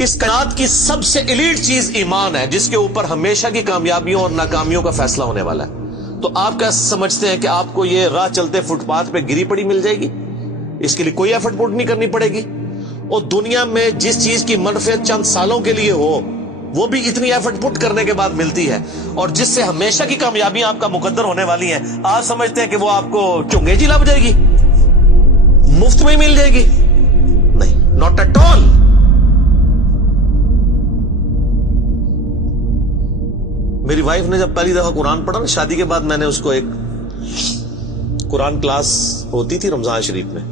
اس کائنات کی سب سے ایلیٹ چیز ایمان ہے، جس کے اوپر ہمیشہ کی کامیابیوں اور ناکامیوں کا فیصلہ ہونے والا ہے۔ تو آپ کیا سمجھتے ہیں کہ آپ کو یہ راہ چلتے فٹ پاتھ پہ گری پڑی مل جائے گی؟ اس کے لیے کوئی ایفرٹ پٹ نہیں کرنی پڑے گی۔ اور دنیا میں جس چیز کی منفعت چند سالوں کے لیے ہو، وہ بھی اتنی ایفرٹ پٹ کرنے کے بعد ملتی ہے، اور جس سے ہمیشہ کی کامیابیاں آپ کا مقدر ہونے والی ہیں، آپ سمجھتے ہیں کہ وہ آپ کو چنگے جی لگ جائے گی، مفت میں ہی مل جائے گی؟ نہیں، ناٹ ایٹ آل۔ میری وائف نے جب پہلی دفعہ قرآن پڑھا نا شادی کے بعد، میں نے اس کو ایک قرآن کلاس ہوتی تھی رمضان شریف میں،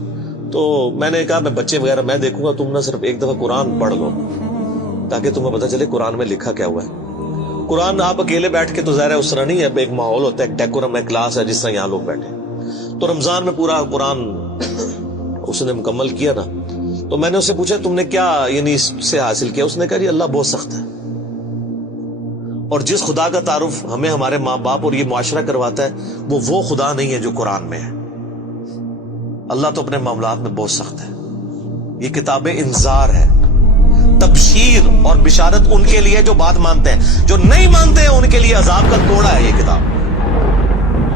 تو میں نے کہا میں بچے وغیرہ میں دیکھوں گا، تم نہ صرف ایک دفعہ قرآن پڑھ لو تاکہ تمہیں پتہ چلے قرآن میں لکھا کیا ہوا ہے۔ قرآن آپ اکیلے بیٹھ کے تو ظاہر ہے اس طرح نہیں ہے، ایک ماحول ہوتا ہے، ایک ڈیکورم ہے، کلاس ہے جس طرح یہاں لوگ بیٹھے۔ تو رمضان میں پورا قرآن اس نے مکمل کیا نا، تو میں نے اس سے پوچھا تم نے کیا یعنی اس سے حاصل کیا؟ اس نے کہا جی اللہ بہت سخت ہے، اور جس خدا کا تعارف ہمیں ہمارے ماں باپ اور یہ معاشرہ کرواتا ہے وہ خدا نہیں ہے جو قرآن میں ہے۔ اللہ تو اپنے معاملات میں بہت سخت ہے۔ یہ کتاب انذار ہے، تبشیر اور بشارت ان کے لیے جو بات مانتے ہیں، جو نہیں مانتے ہیں ان کے لیے عذاب کا کوڑا ہے یہ کتاب،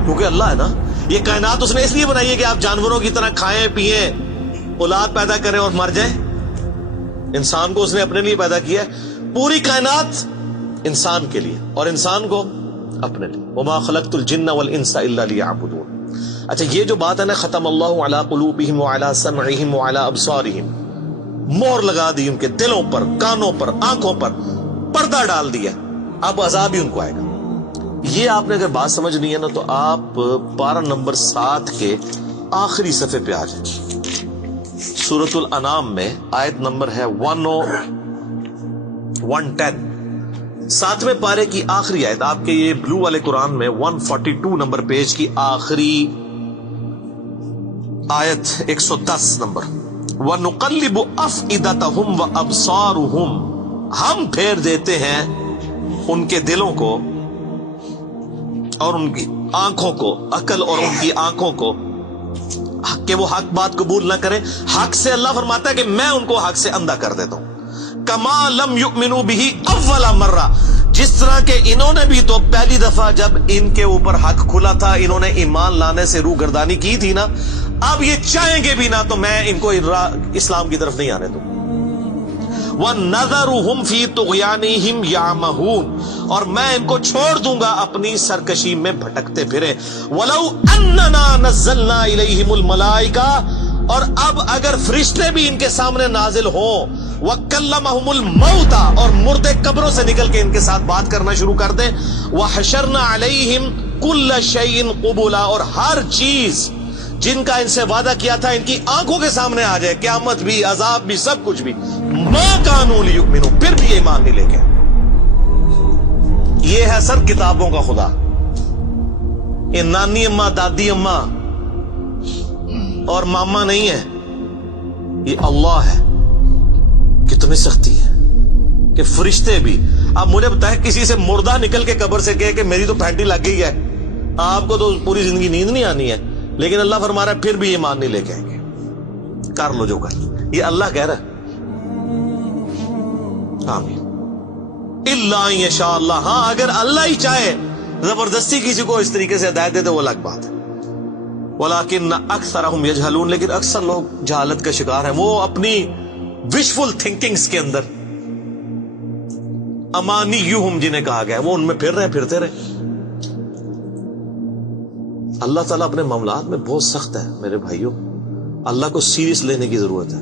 کیونکہ اللہ ہے نا، یہ کائنات اس نے اس لیے بنائی ہے کہ آپ جانوروں کی طرح کھائیں پیئیں، اولاد پیدا کریں اور مر جائیں۔ انسان کو اس نے اپنے لیے پیدا کیا ہے، پوری کائنات انسان کے لیے اور انسان کو اپنے لیے۔ وما خلقت الجن والانس الا لیعبدون۔ اچھا یہ جو بات ہے نا، ختم اللہ علی قلوبہم وعلی سمعہم وعلی ابصارہم، مہر لگا دی ان کے دلوں پر، کانوں پر، آنکھوں پر، پردہ ڈال دیا، اب عذاب ہی ان کو آئے گا۔ یہ آپ نے اگر بات سمجھنی ہے نا تو آپ پارہ نمبر 7 کے آخری صفحے پہ آ جائیں، سورۃ الانعام میں آیت نمبر ہے 110، 7ویں پارے کی آخری آیت، آپ کے یہ بلو والے قرآن میں 142 نمبر پیج کی آخری آیت 110 نمبر، وَنُقَلِّبُ أَفْئِدَتَهُمْ وَأَبْصَارُهُمْ، ہم پھیر دیتے ہیں ان کے دلوں کو اور ان کی آنکھوں کو، عقل اور ان کی آنکھوں کو، کہ وہ حق بات قبول نہ کریں۔ حق سے اللہ فرماتا ہے کہ میں ان کو حق سے اندھا کر دیتا ہوں۔ کما لم یؤمنوا بہ اول مرہ، جس طرح کہ انہوں نے بھی تو پہلی دفعہ جب ان کے اوپر حق کھلا تھا انہوں نے ایمان لانے سے روح گردانی کی تھی نا، اب یہ چاہیں گے بھی نہ تو میں ان کو اسلام کی طرف نہیں آنے دوں۔ وَنَذَرُهُمْ فِي طُغْيَانِهِمْ يَعْمَهُونَ، اور میں ان کو چھوڑ دوں گا اپنی سرکشی میں بھٹکتے پھرے۔ وَلَوْ أَنَّنَا نَزَّلْنَا إِلَيْهِمُ الْمَلَائِكَةَ، اور اب اگر فرشتے بھی ان کے سامنے نازل ہوں، وَكَلَّمَهُمُ الْمَوْتَى، اور مردے قبروں سے نکل کے ان کے ساتھ بات کرنا شروع کر دیں، وَحَشَرْنَا عَلَيْهِمْ كُلَّ شَيْءٍ قُبُلًا، اور ہر چیز جن کا ان سے وعدہ کیا تھا ان کی آنکھوں کے سامنے آ جائے، قیامت بھی، عذاب بھی، سب کچھ بھی، ما كانوا ليؤمنوا، پھر بھی ایمان نہیں لے کے۔ یہ ہے سر کتابوں کا خدا، یہ نانی اماں، دادی اماں اور ماما نہیں ہے، یہ اللہ ہے۔ کتنی سختی ہے کہ فرشتے بھی، اب مجھے بتائیں کسی سے مردہ نکل کے قبر سے کہے کہ میری تو پھینٹی لگ گئی ہے، آپ کو تو پوری زندگی نیند نہیں آنی ہے، لیکن اللہ فرما رہا ہے پھر بھی ایمان نہیں لے کے آئیں گے، کر لو جو کر، یہ اللہ کہہ رہا ہے۔ آمین۔ الا ان یشاء اللہ، ہاں اگر اللہ ہی چاہے زبردستی کسی کو اس طریقے سے ہدایت دے تو وہ الگ بات ہے۔ ولکن اکثرهم یجہلون، لیکن اکثر لوگ جہالت کا شکار ہیں، وہ اپنی وشفل تھنکنگز کے اندر، امانیہم جنہیں کہا گیا ہے، وہ ان میں پھر رہے، پھرتے رہے۔ اللہ تعالیٰ اپنے معاملات میں بہت سخت ہے میرے بھائیوں، اللہ کو سیریس لینے کی ضرورت ہے۔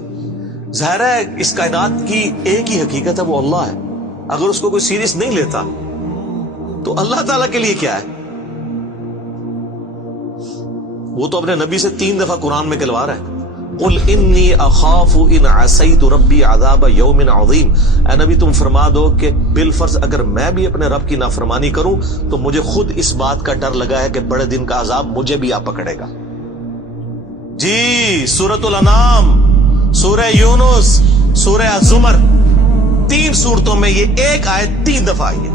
ظاہر ہے اس کائنات کی ایک ہی حقیقت ہے، وہ اللہ ہے، اگر اس کو کوئی سیریس نہیں لیتا تو اللہ تعالیٰ کے لیے کیا ہے؟ وہ تو اپنے نبی سے 3 دفعہ قرآن میں کہلوا رہا ہے، قل انی اخاف ان عصیت ربی عذاب یوم عظیم، اے نبی تم فرما دو کہ بالفرض اگر میں بھی اپنے رب کی نافرمانی کروں تو مجھے خود اس بات کا ڈر لگا ہے کہ بڑے دن کا عذاب مجھے بھی آ پکڑے گا۔ جی سورۃ الانعام، سورہ یونس، سورہ الزمر، 3 سورتوں میں یہ ایک آیت 3 دفعہ آئی ہے۔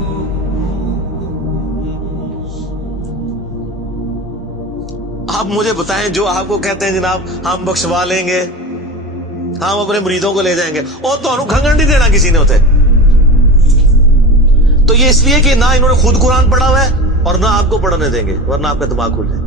آپ مجھے بتائیں جو آپ کو کہتے ہیں جناب ہم بخشوا لیں گے، ہم اپنے مریدوں کو لے جائیں گے اور تو کھنگن نہیں دینا کسی نے ہوتے. تو یہ اس لیے کہ نہ انہوں نے خود قرآن پڑھا ہوا ہے اور نہ آپ کو پڑھنے دیں گے ورنہ آپ کا دماغ کھل جائے.